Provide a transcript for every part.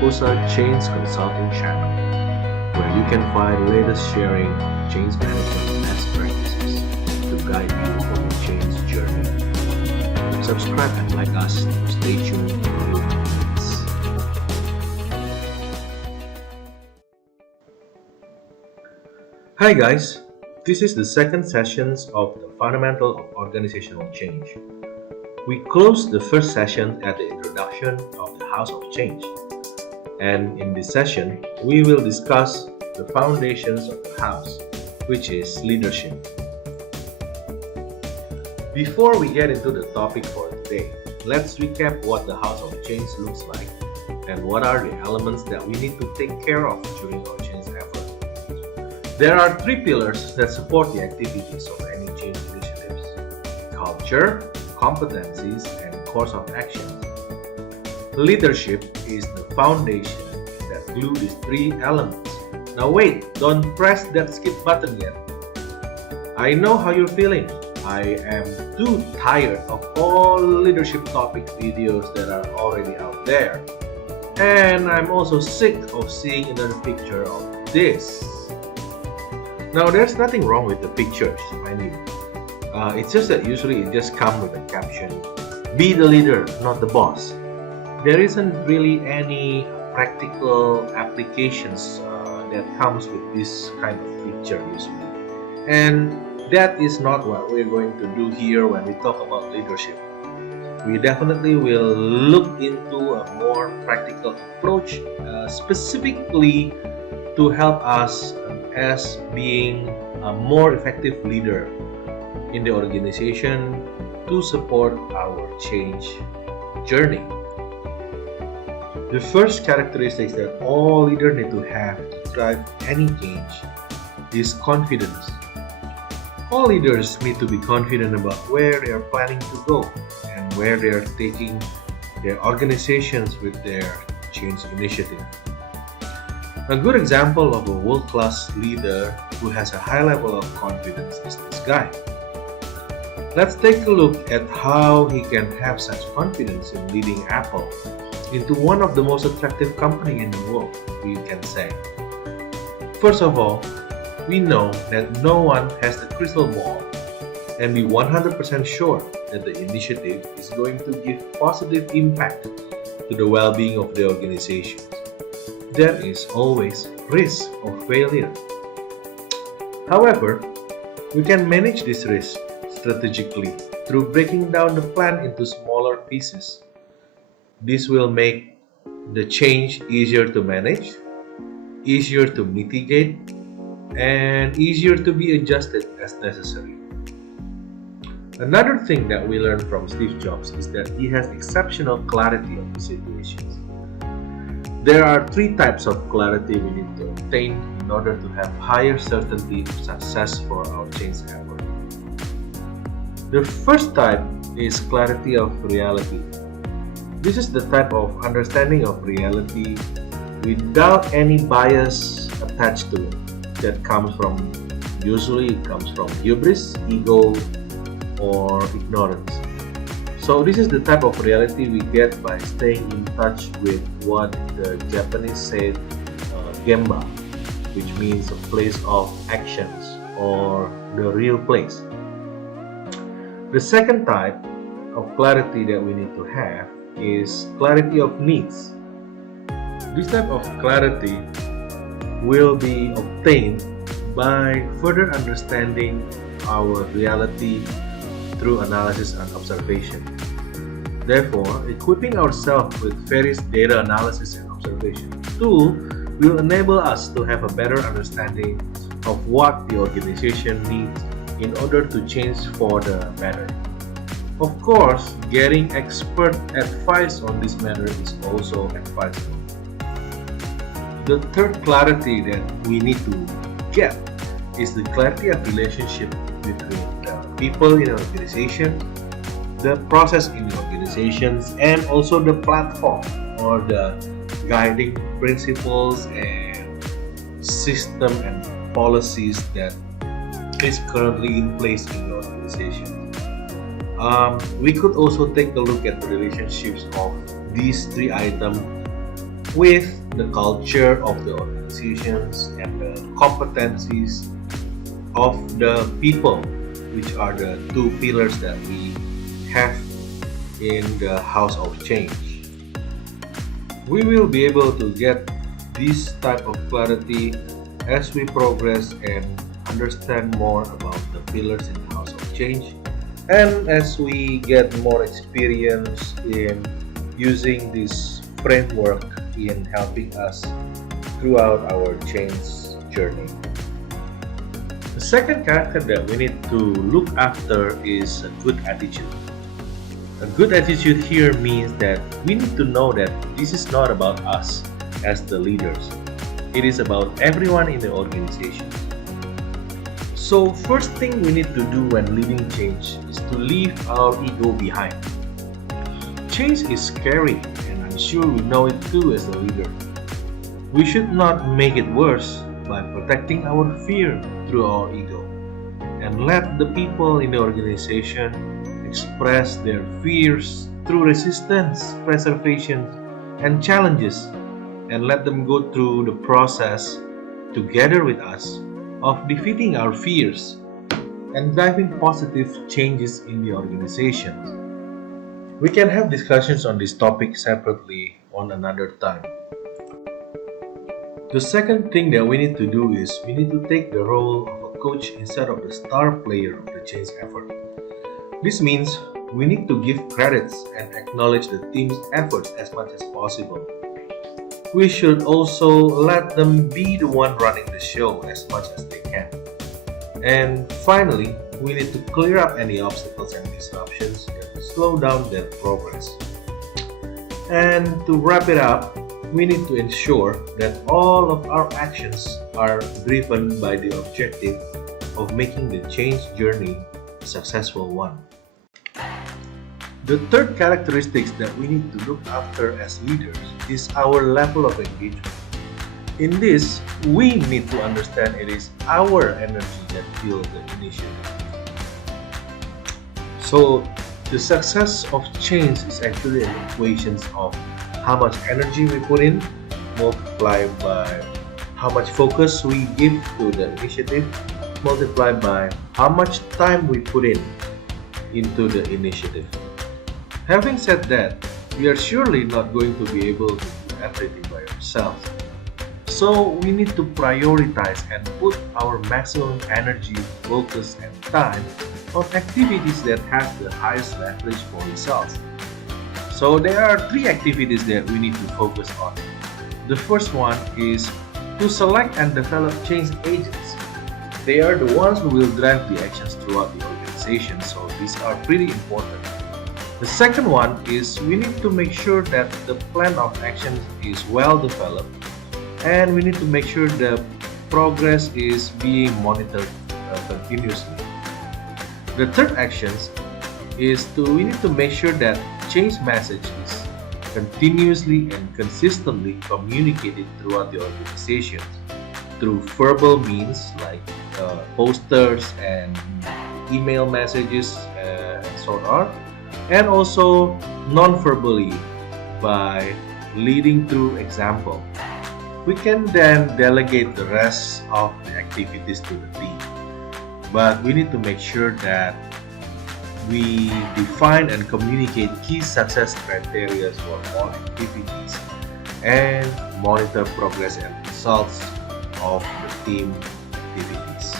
Fosa Change Consulting channel, where you can find latest sharing change management best practices to guide you on your change journey. Subscribe and like us to stay tuned for new updates. Hi guys, this is the second session of the Fundamental of Organizational Change. We closed the first session at the introduction of the House of Change, and in this session, we will discuss the foundations of the house, which is leadership. Before we get into the topic for today, let's recap what the House of Change looks like and what are the elements that we need to take care of during our change effort. There are three pillars that support the activities of any change initiatives: culture, competencies, and course of action. Leadership is the foundation that glue these three elements. Now wait, don't press that skip button yet. I know how you're feeling. I am too tired of all leadership topic videos that are already out there. And I'm also sick of seeing another picture of this. Now there's nothing wrong with the pictures, it's just that usually it just comes with a caption, "Be the leader, not the boss." There isn't really any practical applications that comes with this kind of picture usually. And that is not what we're going to do here when we talk about leadership. We definitely will look into a more practical approach, specifically to help us as being a more effective leader in the organization to support our change journey. The first characteristics that all leaders need to have to drive any change is confidence. All leaders need to be confident about where they are planning to go and where they are taking their organizations with their change initiative. A good example of a world-class leader who has a high level of confidence is this guy. Let's take a look at how he can have such confidence in leading Apple into one of the most attractive companies in the world, we can say. First of all, we know that no one has the crystal ball and be 100% sure that the initiative is going to give positive impact to the well-being of the organization. There is always risk of failure. However, we can manage this risk strategically through breaking down the plan into smaller pieces. This will make the change easier to manage, easier to mitigate, and easier to be adjusted as necessary. Another thing that we learned from Steve Jobs is that he has exceptional clarity of the situations. There are three types of clarity we need to obtain in order to have higher certainty of success for our change effort. The first type is clarity of reality. This is the type of understanding of reality without any bias attached to it that comes from hubris, ego, or ignorance. So this is the type of reality we get by staying in touch with what the Japanese said gemba, which means a place of actions or the real place. The second type of clarity that we need to have is clarity of needs. This type of clarity will be obtained by further understanding our reality through analysis and observation. Therefore, equipping ourselves with various data analysis and observation tools will enable us to have a better understanding of what the organization needs in order to change for the better. Of course, getting expert advice on this matter is also advisable. The third clarity that we need to get is the clarity of relationship between the people in an organization, the process in the organizations, and also the platform or the guiding principles and system and policies that is currently in place in the organization. We could also take a look at the relationships of these three items with the culture of the organizations and the competencies of the people, which are the two pillars that we have in the House of Change. We will be able to get this type of clarity as we progress and understand more about the pillars in the House of Change, and as we get more experience in using this framework in helping us throughout our change journey. The second character that we need to look after is a good attitude. A good attitude here means that we need to know that this is not about us as the leaders. It is about everyone in the organization. So first thing we need to do when leading change is to leave our ego behind. Change is scary, and I'm sure we know it too as a leader. We should not make it worse by protecting our fear through our ego, and let the people in the organization express their fears through resistance, preservation, and challenges, and let them go through the process together with us of defeating our fears and driving positive changes in the organization. We can have discussions on this topic separately on another time. The second thing that we need to do is we need to take the role of a coach instead of the star player of the change effort. This means we need to give credits and acknowledge the team's efforts as much as possible. We should also let them be the one running the show as much as they can. And finally, we need to clear up any obstacles and disruptions that will slow down their progress. And to wrap it up, we need to ensure that all of our actions are driven by the objective of making the change journey a successful one. The third characteristics that we need to look after as leaders is our level of engagement. In this, we need to understand it is our energy that fuels the initiative. So, the success of change is actually an equation of how much energy we put in multiplied by how much focus we give to the initiative multiplied by how much time we put in into the initiative. Having said that, we are surely not going to be able to do everything by ourselves. So we need to prioritize and put our maximum energy, focus, and time on activities that have the highest leverage for results. So there are three activities that we need to focus on. The first one is to select and develop change agents. They are the ones who will drive the actions throughout the organization, so these are pretty important. The second one is we need to make sure that the plan of action is well developed, and we need to make sure the progress is being monitored continuously. The third actions is we need to make sure that change message is continuously and consistently communicated throughout the organization through verbal means like posters and email messages and so on, and also non-verbally by leading through example. We can then delegate the rest of the activities to the team, but we need to make sure that we define and communicate key success criteria for all activities and monitor progress and results of the team activities.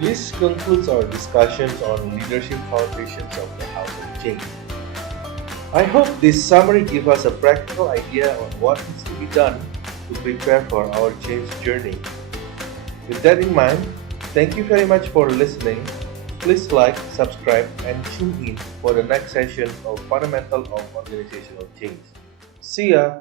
This concludes our discussions on leadership foundations of the House of Change. I hope this summary gives us a practical idea on what needs to be done to prepare for our change journey. With that in mind, thank you very much for listening. Please like, subscribe, and tune in for the next session of Fundamental of Organizational Change. See ya!